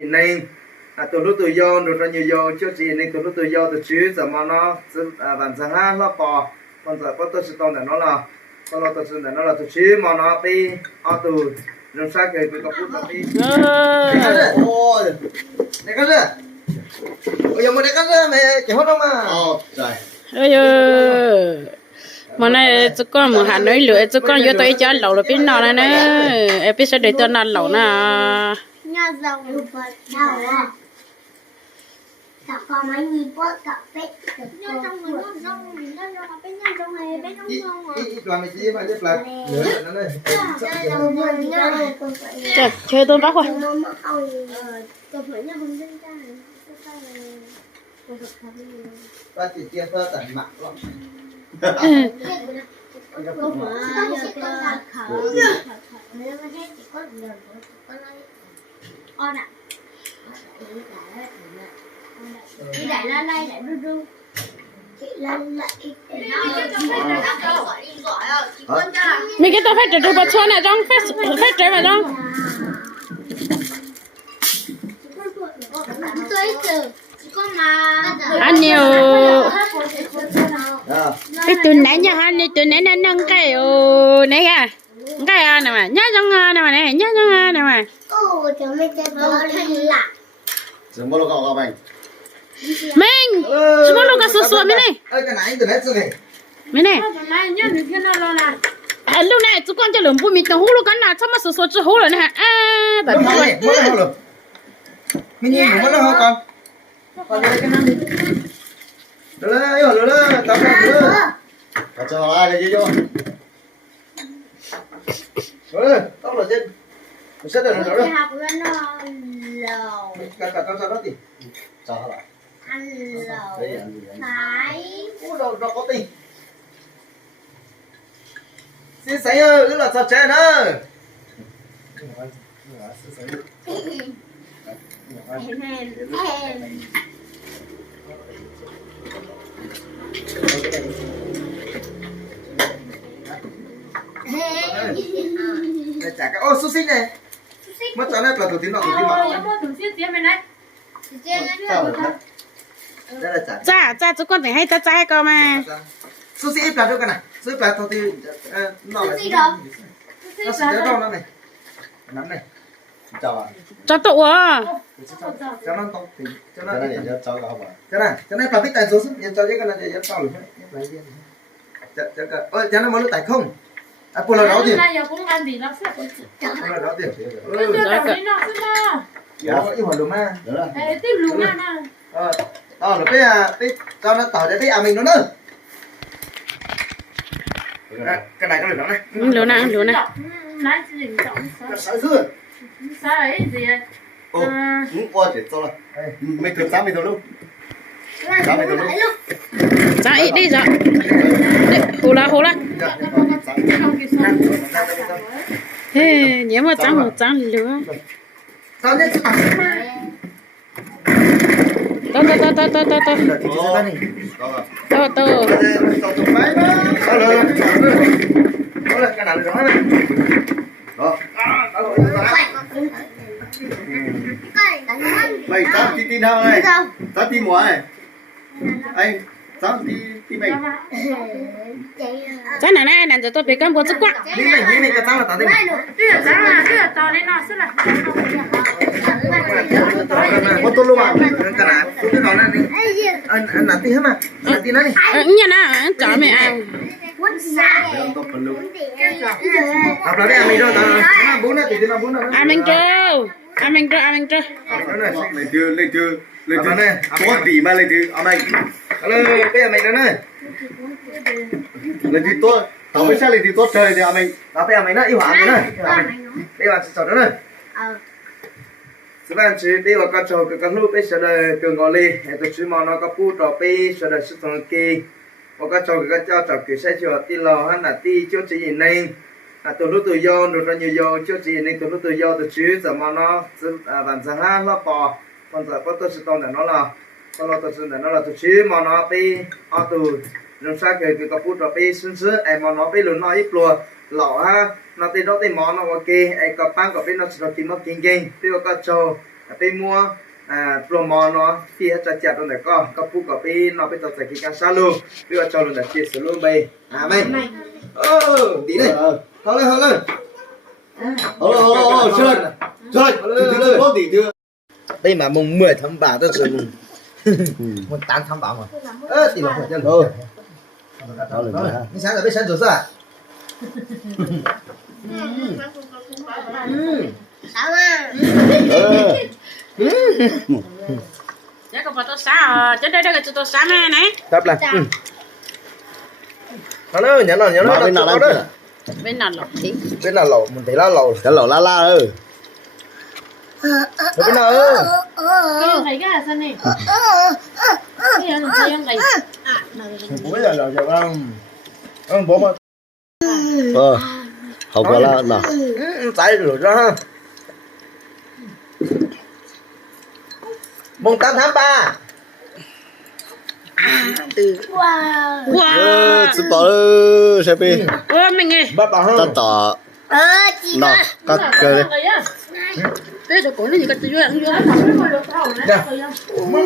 nên tụi nó tụi do được ra nhiều do trước gì nên tụi nó tụi do tụi chứ giờ mà nó bạn giờ ha nó bò còn giờ có tôi sẽ tao để nó là còn là tôi sẽ để nó là tụi chứ mà nó đi tụi làm sao cái tụi nó đi ôi này cái gì ôi giờ mà này cái gì mày chịu hết không mà trời ơi mà này chú con một hạt nói lửa chú con vô tới cho lẩu là biết nào này nè em biết sẽ để cho nó lẩu nè nhà giàu nào à cả có mấy nhị bố cà phê nhà trong người nó cà phê nhà trong này bé trong ngon à ít làm cái gì mà rất là lửa nó đây trời chơi tôi bắt qua ta chỉ chia tơ tận mặt lắm chị lại la lại lại ru ru chị lăn lại mình cái tao phải trở vào xuân này trong phải trở vào trong ăn nhiều cái tuần nãy nha anh tuần nãy nó nâng cái này à cái này mà nhá trong này mà này nhá trong này mà ô cháu mới chơi bóng thân lạ dừng bao lâu gặp anh mình chúng nó có sốt sốt mình này cái này từ nãy giờ này mình này lúc này chú con cho lồng bùi mình tao hú lúc cái nào xong mà sốt sốt chứ hú rồi nè tại mất rồi mình nhìn cũng mất rồi con con đây cái năng đi lỡ tao lỡ cả cho ai đây chứ tao là trên mình sẽ được rồi đó học nó lầu cả tao sao đó thì sao hả ăn lầu đấy ăn gì anh phải đâu có tiền xin sấy ơi là sao trẻ nữa để trả cái ô sushi này mất cho nó là tổ tiên đây là trả cha chú con phải hay ta hay con mà sushi ít là đâu cái này sushi là tổ tiên nó là nó sẽ đâu nó này nắm này chào bạn cho tụ à cho nó to thì cho nó cái này để cho các bạn cho này phải biết tài số nhưng cho cái này để cho luôn cho nó mới lúc tài không à bùa đó thì bùa đó thì dạ có yêu hồn luôn mà là cái cho nó tỏi để cái mình nó nữa cái này có được đó này lúa nè sợ dưa ô muốn qua để cho là mình thường sáng mình thường luôn sáng mình thường luôn dạ ít đi dạ hú la ê nhớ một trắng lúa sao đấy to cái nào đó này đó mày sao đi tin nào này sao tin mua này anh sao đi mày chắc là này nè tôi bị cán bộ sức quá đi này cái sao là tao đi có tôi luôn mà cái nào cái đó này anh nãy tí hết mà nãy tí nữa đi như nào chó mẹ ăn tôi phần luôn học đó đi ăn đâu tao bún này thì bún nào ăn mình chưa lên chưa có gì mà lên chưa ông anh alo bây giờ mày đó này lên chưa tốt tao mới sang lên chưa tốt trời thì ông anh bây giờ mày nó yêu hả mày này bây giờ chị đó này các bạn chỉ đi vào các chỗ các lúc bây giờ là cường gọi đi tôi chỉ mong nó có phụ trò bây giờ là sự thằng kia và các chỗ các cháu cháu cứ sẽ chờ tí lò hay là tí chỗ chỉ nên tụi nó tụi do được ra nhiều do chỗ chỉ nên tụi nó tụi do tụi chứ giờ mà nó bạn giờ ha nó bò còn giờ có tôi sẽ tao để nó là còn là tôi sẽ để nó là tụi chứ mà nó đi tụi làm sao cái phụ trò bây xứng xứ em mà nó bây luôn nó ít lùa lọ ha nó thì đó thì món nó ok ai có bán có biết nó sẽ kiếm nó kinh kinh thì có cho ไปมัวโปรโมเนาะที่จะจัดตรงไหนก็พูดกับพี่น้องไปต่อจากกิจการซาลูหรือว่าจอลุนแต่จีสลูไปไม่ดีเลยเอาเลย chơi chơi từ từ có gì chưa đây mà mùng 10 tháng 3 tới rồi mùng 8 tháng 3 mà thì là chân thôi sáng rồi biết sáng rồi sao Sao à? Chắc không phải tôi xá chứ đây là tôi xá nè này. đáp lại nó nhớ nó bên nào đó Bên nào lọc thì. bên nào lẩu mình thấy là lẩu cái lẩu la ơi bên nào Thấy cái là sao này? Cái là sao này? bố là lẩu không bố mà không có la nào tay rửa ra ha mùng 8 tháng 3 Wow. chú tỏ xem đi Ơ mình nghe. bắt bảo ta không tỏ Chị nào các cái đấy Thế rồi cổ nó gì cái tôi ăn vô. mong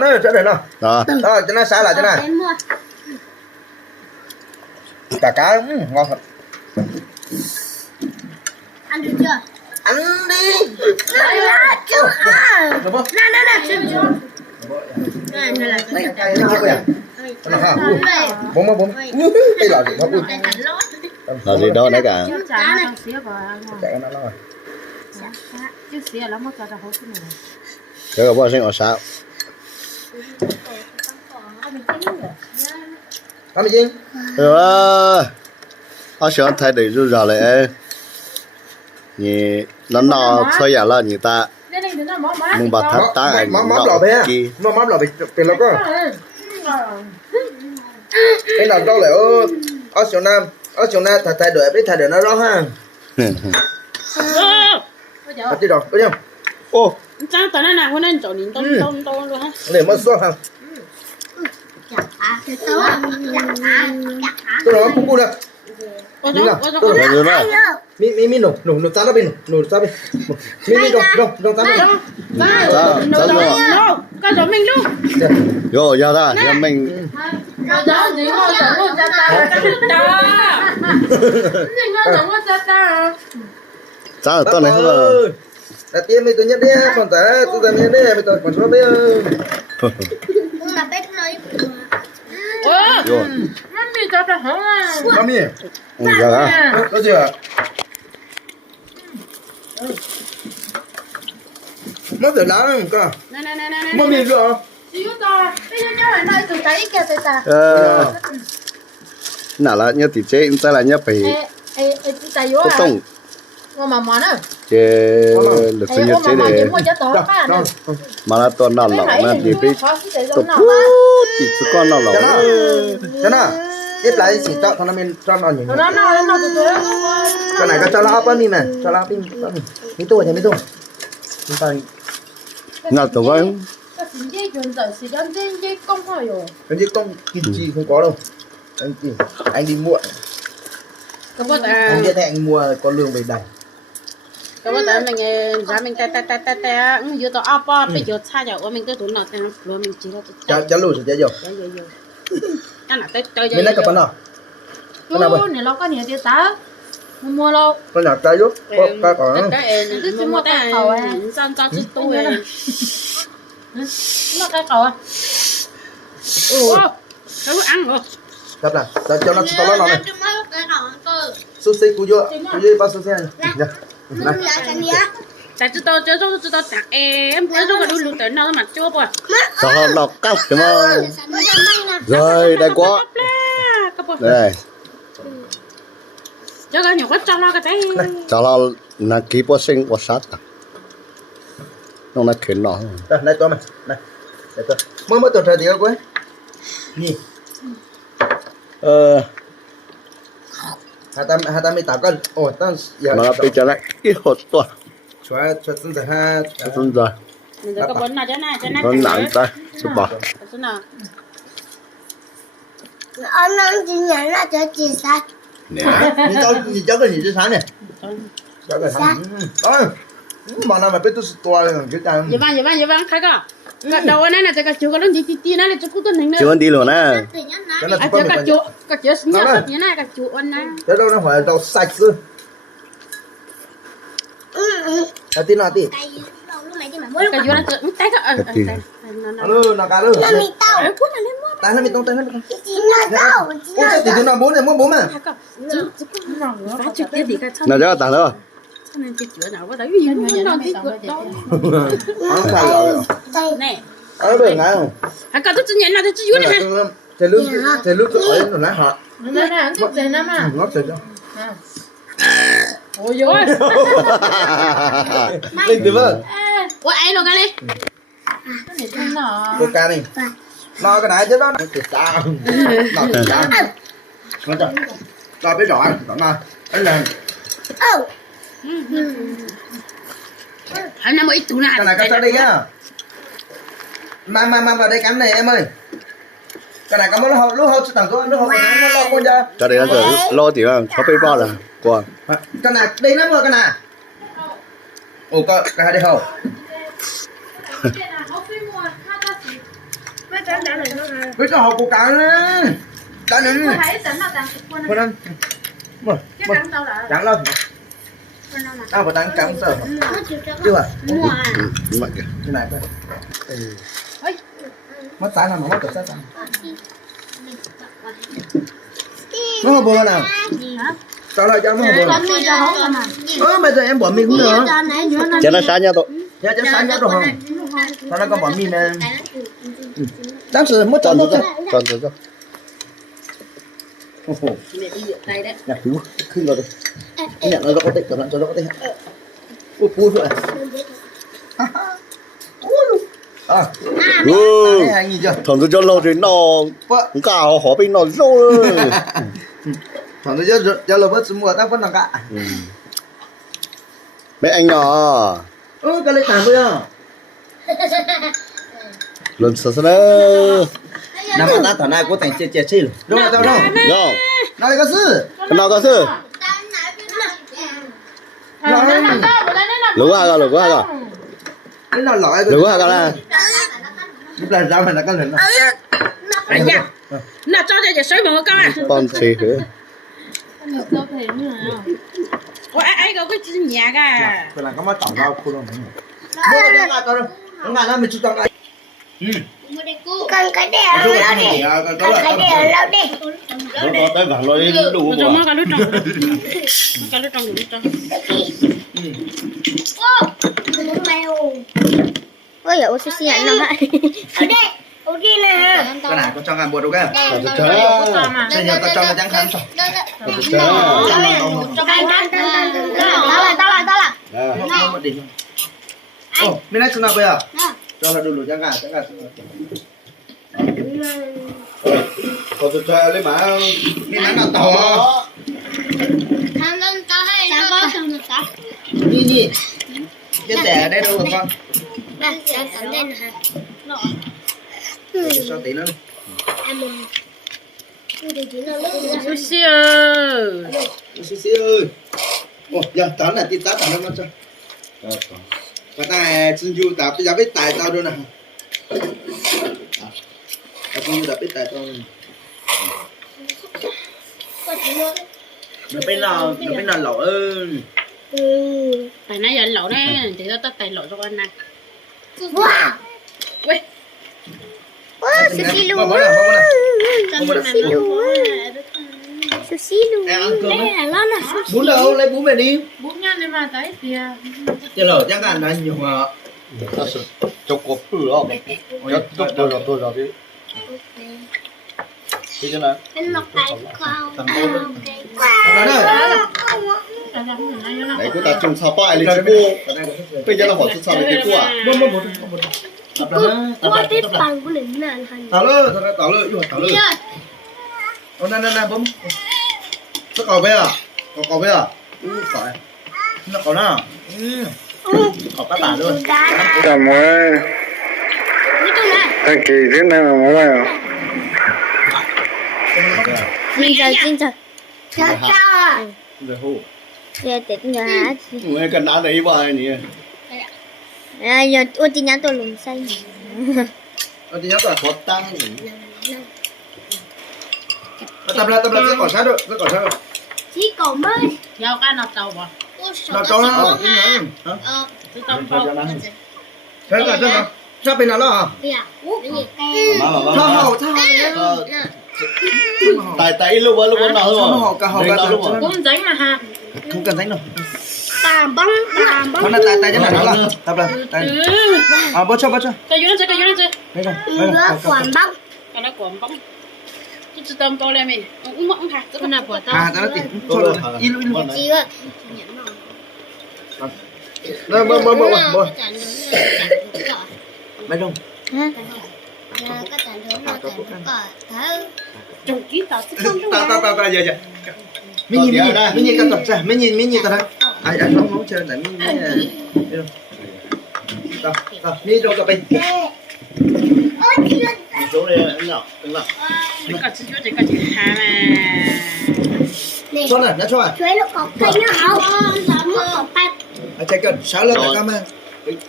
nó chỗ này nào đó đó cho nó xả lại cho này Em mua. cả cá ngon thật Ăn được chưa? ăn đi Chưa ăn. được không Nè, xem chưa? Này là cái nó ha bố đây là gì bố là gì đâu đấy cả chạy nó rồi cái của bọn sinh ở sao ăn đi gì rồi ở sửa thay đổi rồi giờ lại nhỉ nó thôi giờ là nhỉ ta mùng bát thắt ta ảnh mắm lò bé nó mắm lò về nó có cái nào đâu lại ở chỗ nam thay đổi biết thay đổi nó rõ ha đi rồi đúng không ô Sao tao nó nào nên chỗ nhìn tông luôn ha. để mất số ha tôi nói cũng được Ôi đúng trời, không ôi trời. rồi đó mi nổ ra đó bên nổ ra bên mi đâu ra bên sao rồi Cái đó mình luôn. rồi giờ ta giờ mình Cái đó gì ngồi chỗ ngồi cha ta. Cái đó. Gì ngồi chỗ ngồi cha ta. sao ở tuần này không là là tiêm mi tôi nhất đi còn ta tôi giờ nhất đi bây giờ còn số bây giờ Là bếp nói. rồi Mami cho ta hả? mami giờ hả đó chưa mất rồi lắm cơ Nè. mami rồi Xíu to. Bây giờ nhớ lại nơi từ cái kìa từ ta. nào là nhớ thì chế ta là nhớ phải Ê, ta vô có à. tông Ngon mà món á. chế lực Ê, sinh nhớ chế mà để chỉ mua cho tổ ba nè. mà là tuần nào lẩu là thì phải Tổ tập thì cứ con nào lẩu cho nó tiếp lại chỉ cho thằng mình cho nó nhìn Nó từ từ. cái này có cho nó ấp đi mà cho nó ấp đi mi tu thì mi tu chúng ta nào tổ cái Cái gì dây chuyển tới sử dụng dây công thôi rồi. cái gì công kim chi không có đâu anh đi muộn Cái bữa anh biết anh mua con lương về đẩy cái bữa mình ra mình ta vừa tao áp á bây giờ xa giờ mình tới tụi nào tên rồi mình chỉ là chả lùi sẽ vô cái nào tới bên này có con nào chú này lo có nhiều tiền ta mua lo con nào trái giúp có cái còn cái mua cái cầu à xong cho chị tôi nó cái cầu à cái ăn rồi đáp là cho nó to nó này Cái nào cơ. sushi cuyo bao sushi này Mình lại cái gì á? tại chúng tôi tặng em thấy lúc mà đu lụt tới nó mặt chua rồi cho nó cắt cái mà Mình cho may nè. rồi đây quá đây cho cái nhiều quá cho nó cái đấy cho nó là kỹ bác sinh bác sát à nó là khiến nó đây này tôi này này để tôi mới tuần trời thì quên nhỉ hai tam mươi tám cân ôi ta giờ mà bây giờ lại ít hột tuổi xóa xin giờ ha xin rồi mình có bốn nào cho này nó nặng tay giúp bỏ số nào Anh chỉ nhắn là cho chị sát. nè cho cái gì chứ sáng này cho cái thằng ơi mà nào mà biết tôi to lên cái thằng Dạ vâng, khai cơ. Gật đầu này là cái chú có lên tí này là chú cũng tuân hình nữa. chưa đi luôn á cái này À, chụp cái chú nhớ sắp như này, cái chú ăn này. cái đâu nó phải đâu sạch chứ à tin nào tin Cái lúc mày đi mà mới lúc Cái chú nó tự tay cơ. alo nào cả luôn mà mì tao Cuốn này lên mua. tay nó bị tông tay nó bị tông chín là tao ôi chết thì nó bố này bố mẹ Khai cơ. Chú phá trực tiếp thì cái nào cho tặng đó cho nên cái chú nào có đấy gì nó còn tí cực đâu. nó phải rồi Nè. ở bên này không Khai cơ tôi chỉ nhận là tôi chỉ chú này. thì lúc tôi ở nó nãy họ Nó là ăn thuốc gì lắm à? nó sẽ cho Ôi dồi. linh từ vợ Ôi ai nó cái đi. Cái này không nọ. cô ca đi nó cái này chứ đó từ sao nó từ sao nó cho nó biết rõ nó anh làm Anh năm ít tủ này. cái này cắm sao đi nhá mà vào đây cắm này em ơi cái này cắm lúc hậu sẽ tặng tôi lúc hậu nó lo con ra cho đây giờ lo thì cháu bay bao là qua cái này đi lắm rồi cái này ồ cái này đi hậu với cái hậu của cả đã đến thôi anh chẳng đâu tao phải tăng cắm sợ chưa à mạnh kìa cái này mất trái nào mà mất được trái nó không bừa nào sao lại cho nó không bừa bây giờ em bỏ mình cũng được cho nó sáng nha tôi dạ cho sáng nhất được không sao nó còn bỏ mình này đáng sự mất chọn chọn rồi rồi chọn rồi Mẹ đi rửa tay đấy. nhặt thứ khinh rồi anh nhận nó có tích cho nó có tích ui vui vậy à anh nhìn chưa thằng tôi cho lo thì nó cũng cả họ bên nó rồi thằng tôi cho lo bớt mua ta vẫn là cả mấy anh nó cái lấy tàn bây giờ lần sau nữa năm mà ta thằng này có thành chia chi rồi đâu đâu đâu đâu nào có sư nào có sư lúa à lúa à cái nào lõi lúa à là lúc này ra mà là cái lần Anh nha. Nào cho cho sấy bằng cái coi. con xì hử Đâu thể như nào. Ôi ai có cái nhà cả. cái là có mất tổng rau cô đâu nó ngại mình chút tao lại Cần cái đèo lâu đi. Cần cái đèo lâu đi. nó có tới vàng lôi đủ Cho nó cái lút trong. Cái lút trong lút trong. Mèo. Ôi giời ơi, xí ảnh nó hại. Ở đây. Ở đây nè. cái này có cho ngàn bột đâu cái Mà. bây giờ tao cho nó trắng khám sao Tao lại. nó mất đỉnh ồ bên này xuống nào bây giờ cho là đủ trắng gà còn tôi chơi lấy mà bên này là tàu nhỉ cái rẻ đây đâu rồi con cho tí nữa Sushi ơi. xí ơi ồ giờ tán là tí tán nó cho cái này xin du tập tôi biết tài tao đâu nè xin du tập biết tài tao nó bên nào lẩu ơi Tại nãy giờ lẩu đấy thì tao tay lẩu cho con ăn. Wow. Ui. Sushi luôn. Sushi luôn. Em ăn cơm Đây là nó là sushi. bún đâu lấy bún về đi Bún nha lên mà tới kìa. chứ lẩu chắc ăn là nhiều mà cho có phử đó cho tôi rồi đi thế nào Anh một tay không. đấy cô ta trồng sao bại lên cái cô bây giờ là họ sao lên cái cô à Có tiếp bằng của lính là thành. tao lơ nè bấm nó còn bây à còn bây à phải nó còn nào còn các bạn luôn Chầm ơi, thằng kỳ thế này mà muốn à? Xin chào. Chào chào. rồi hù Giờ tết nhà hả? người cần đá đấy vào này nhỉ À, giờ ôi chị nhắn tôi lùm xanh. Thì nhớ rồi. có tăng Tập là rất còn sát rồi, rất còn sát rồi. Chỉ còn mới. Giao cái nào tàu bỏ. Nào cháu nó. Tôi tàu tàu. Thế cả sao bên nào đó hả? Dạ. Thao hậu. tại lúc nào Sao rồi hậu cả hậu cả lúc hậu. Cũng giấy mà ha. Không cần đánh đâu. Tàm băng. Nó là tại cái này nó là tập là. À bớt cho. Cái dưới nó chơi. Đây rồi. Lửa quản băng. Cái nó quẩn bóng. Chứ tôm to lên mình. Mỏng hạt. Cái nào của tao. À tao đã tỉnh. Cho rồi. Ilu. Chị ơi. Rồi bơ. Mấy không? Hả? Có tàn thử mà tàn thử. Chồng ký tao chứ không. Tao giờ. Mình nhìn tập ra, mình nhìn tao đây. Ai không chơi tại mình. Tao, mình đâu cả bên. chỗ này anh nào Cái chỉ hà mà. Cho này, nó cho à? Chuối nó có cây nó không? Nó có bạch. À chạy cần 6 lần cả mà.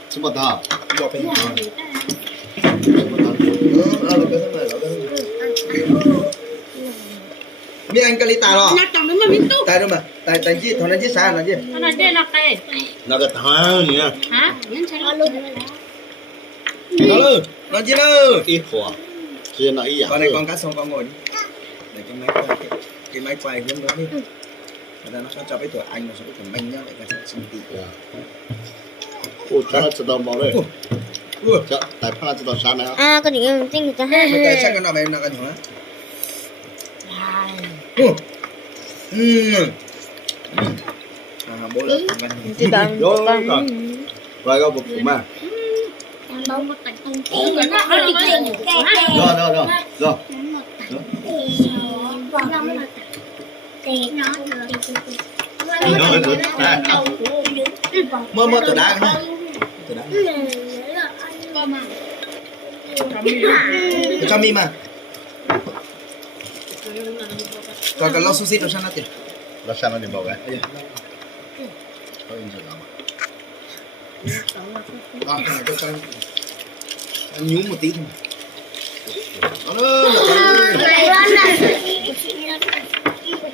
什么的 Bỏ bên. Biết anh Kalita rồi. Nó trồng đúng mà miếng tu. Tại đâu mà? Tại chi thằng này chi xa là chi? Nó là đây nó cây.那个汤你看 Hả? Miếng chơi Nó luôn. Nó chi đâu? 一坨直接拿一 Con này con cá sông con ngồi đi. Để cái máy quay hướng đó đi. Người ta nó cho cái tuổi anh nó sẽ cái mình nhá lại cái sinh tị. 我咱知道毛嘞这来怕知道啥呢 À, con định tinh người ta ha. Cái cây xanh cái nào mày nó cái nhỏ. À bố lớn cái Chị bạn. rồi có một củ mà Bông một tạch không tí. rồi mơ từ đá này. Từ đá. Cho mi mà. Còn cái lô sushi đâu sao nó tiền? nó sang nó đi bảo cái có in rồi À, cái cho anh nhúng một tí thôi.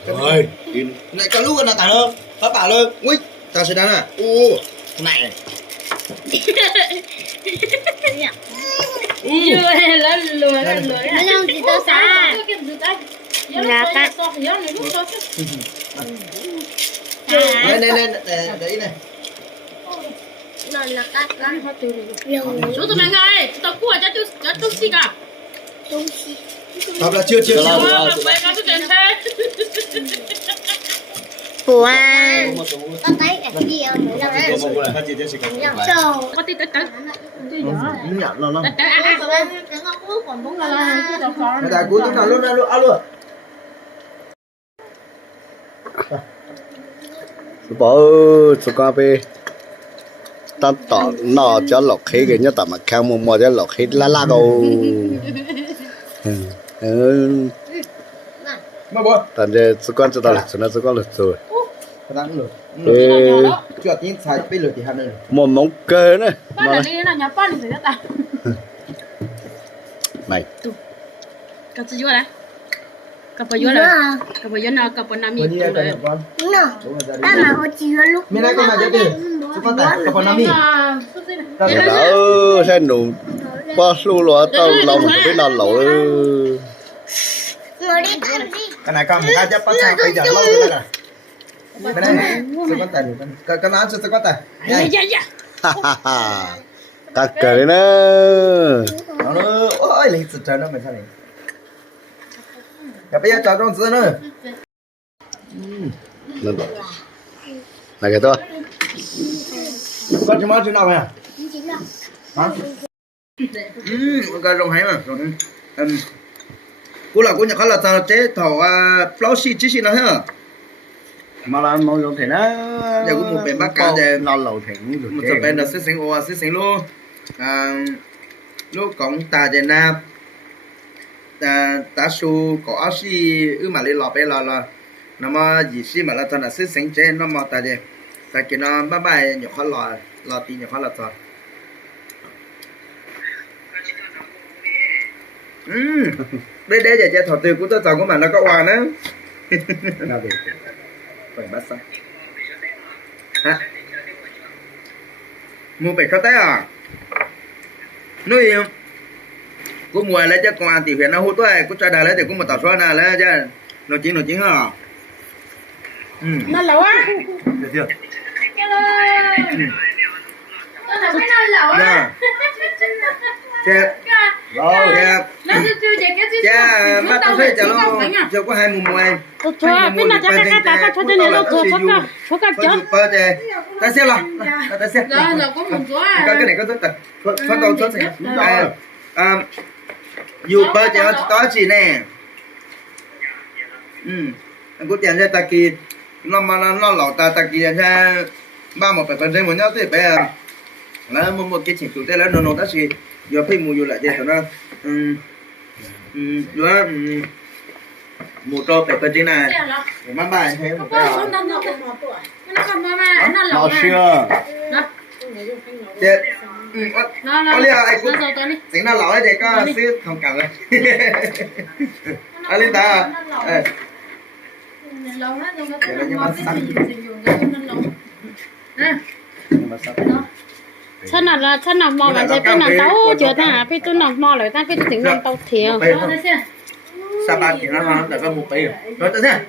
rồi in Này cả lúc nào tao đâu? Nó bảo luôn. Ui, tao sẽ đánh à? Ô, này. Lên lùi. Nó không gì đâu xa. Nhà ta. Này, đấy này. Nó là cắt lắm. Chú tụi mình ơi, tao cua cho chú xí cả. Tập là chưa. Ủa à. Tao thấy cái gì ở mũi lòng á.它姐姐是个 Sầu. Có tí tất. nó nhặt nó Người ta cú nào luôn luôn. bỏ cho qua về ta tỏ nó cho lọc khí cái nhất tầm mà khang một cho lọc khí la đâu Mà bố. tận đây sự quan cho ta là sự quan là rồi Đang lửa. ê Chưa tin sai bây lửa thì hắn này. một móng cơ nữa Ba là đi là nhà ba thì phải ta. này Cái gì vậy? Cái bao nhiêu là? Cái bao nhiêu nào? Cái bao nhiêu Vừa đi mi? đây con. Đúng rồi. Ta mà hồi chiều lúc. Mình đây con mà chết đi. Chú con tại con nami. cái đó xe nụ qua lu lo tao lòng không biết nào lẩu Ngồi đi ăn đi. Cái này con một cái chấp bắt sang bây giờ lâu rồi đó. Bên đây. Sư con tài cái nào sư con tài. Dạ. ha ha ha ta cười nữa Nó ôi lấy sự trời nó mình sao này. Giờ bây giờ cho trong dưa nữa. này cái thôi Con chú nào vậy à? Hả? Cái rồng hay mà. Cô là cô nhà là tao chế thầu plau xì chỉ xì nó hả? mà là mong giống thế nó Giờ cũng một bên bắt cá để nó lẩu thế một tập bên là sẽ sinh luôn. Lúc cổng ta để na ta su có áo xì mà lấy lọp là nó mà gì xí mà là cho nó xí sinh chế nó mà tại cái nó bye bye nhỏ khó lò tí nhỏ khó lò cho đây để cho thọ từ của tôi chồng của mình nó có quà nữa phải bắt sao hả mua bể có té à nuôi cũng mùa lấy cho con ăn thì huyện nó hút tôi cũng cho đà lấy thì cũng một tàu xoa nào lấy chứ nó chín hả nó lẩu á được chưa nó là cái nó lẩu á chết rồi nó chưa chạy cái gì cha bắt tôi thấy cho nó cho có hai mùa em tôi cho bên nào cho cái ta cho nên nó cho thoát cả chó ta xem là ta xem rồi có một số cái này có rất là thoát đầu thoát gì dù bơ thì nó có gì nè anh có tiền ra ta kia nó mà nó lọt ta kia ra ba một phần trăm một nhau thì phải là một cái chuyện thực tế là nó ta chỉ giờ phải mua lại để nó nữa một trò phải phần trăm này mà bài thế một cái nó chưa chết có lẽ ai cũng tính nó lỗi thì có xíu không cần rồi anh linh ta chân nào mò lại chơi bên nào tao chưa ta bên tôi nào mò lại ta bên tôi tính nào tao thiếu sao bạn chỉ nó là có một bể rồi tới xem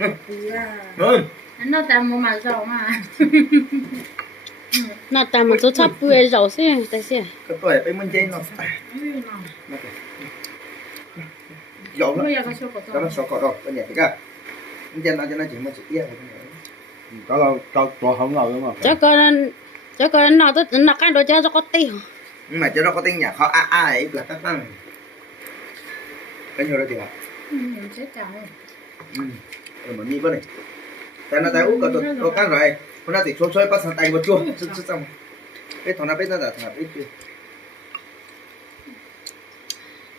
nó tầm một mảng dầu mà nó tầm một số chắp bưởi dầu xí tại sao cái tuổi bên bên trên nó dầu lắm cho nó sọ cỏ rồi cái nhẹ cái trên nó chỉ một chữ yên có không ngầu đúng không cho con nào tôi nó cái đồ cho có tiêu nhưng mà cho nó có tiếng nhạc khó ấy là các năng cái nhiều đó thì mà mi bên này tại nó tại út có cái rồi con nó thì xôi xôi bắt sang tay một chuông chứ xong cái thằng nào biết nó là thằng nào biết chưa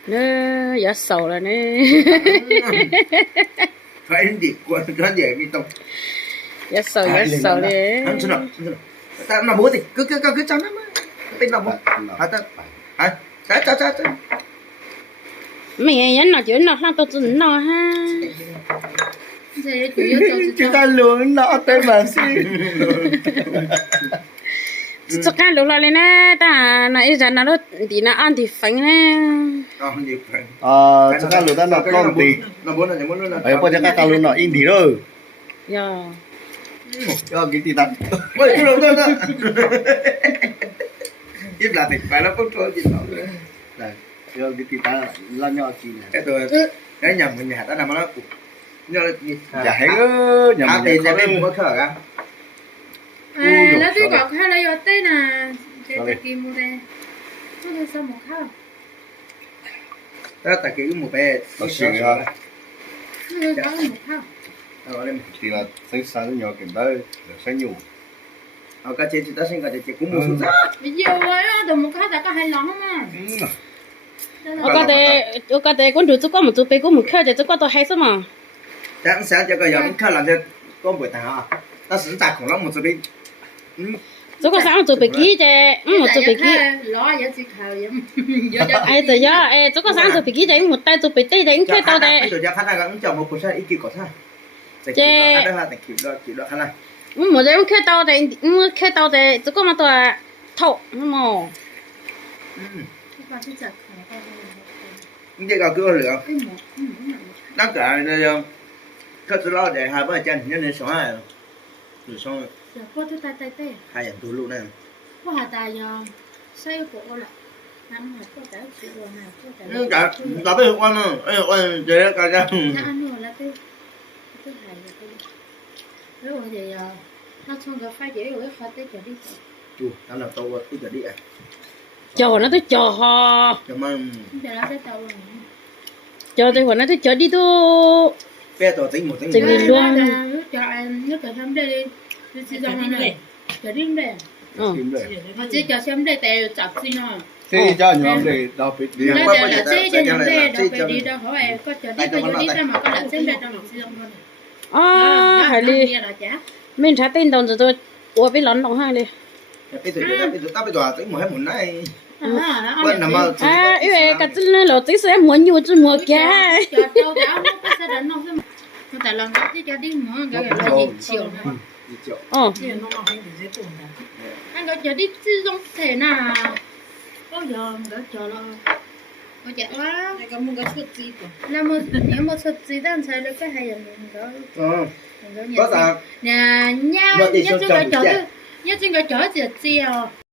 nè giờ sầu rồi nè phải đi quên cái gì mi tông giờ sầu đi anh xin lỗi ta nào bố thì cứ cho nó bên nào hả ta hả cha mày nhắn nào chuyện nào làm tôi tin nào ha chúng ta luôn nó tới mà xí chắc cái lúc này nè ta nãy giờ nó thì nó ăn thì phanh nè chắc là lúc đó nó con thì nó muốn là ấy bây giờ các luôn nó in thì rồi giờ cái gì ta ôi cái đầu đó im là thì phải nó không cho gì đó này cái gì ta là nhỏ gì này cái tôi cái nhà mình nhà ta làm nó nhớ gì dạ hết nhà mình nhà bên mua khở à nó tuy có khai là do tên là cái kim mua đây nó được sao một khao đó tại cái một bé nó xịn ra nó được sao một khao thì là sáng sáng nhỏ kiểm tới sáng nhiều cái chị ta sinh cái chị cũng mua xuống ra bây giờ ấy từ một khao đã có hai lon mà cái đấy con chủ có một chú bé có một khao thì chú có tôi hay sao mà sáng sáng cho cái giống khao làm cho con buổi tao ta sử dụng khủng long một chú bé chú có sáng một chú bé kí chứ một chú bé kí lo giờ chỉ khao ai từ giờ chú có sáng chú bé kí chứ một tay chú bé tay đánh khơi tao đấy từ giờ khăn này cũng chọn một cuốn sách ít kỳ có sao chứ kịp đó khăn này một đứa khơi tao đấy chú có mà tôi thâu mà cái cái cửa lửa tất cả đây các thứ đó để hai vợ chồng nhân nên sống hai rồi xong có thứ tay hai nhận tủ luôn này có hà tài giờ xây của là năm là có cái sự nào có cái nhưng cả bây giờ quan quan chơi cả ra anh nuôi là cái hài là cái rồi thì nó xong rồi phải dễ rồi phải tới giờ đi chú tao là tao bây giờ đi à chờ nó tới chờ ho cảm ơn giờ nó tới tàu rồi chờ tới nó tới chờ đi thôi bé tao tính một tính Tính luôn luôn. cho em nước ở trong đây đi chỉ cho này cho đi đây mà chỉ cho xem đây tại chặt gì nó thế cho nhóm để đọc biết đi đây là chỉ cho nhóm đây đâu phải đi đâu hỏi có cho đi có đi sao mà có là xem đây đâu mà chỉ trong thôi à hay đi mình thấy tin đồng rồi tôi ủa biết lắm đồng hai đi bây giờ tao bây giờ tới một hết một này à quên nằm mơ yêu cái chân này là tí sẽ muốn nhiều chứ mua kia tại lần đó thì cho đi mua cái là gì chiều nữa anh có cho đi chứ không thể nào bao giờ đã chờ lo có chạy quá cái mua cái suất gì là mua suất gì đang xài được cái hay là đó có sao nè nha nha trên cái chợ gì chiều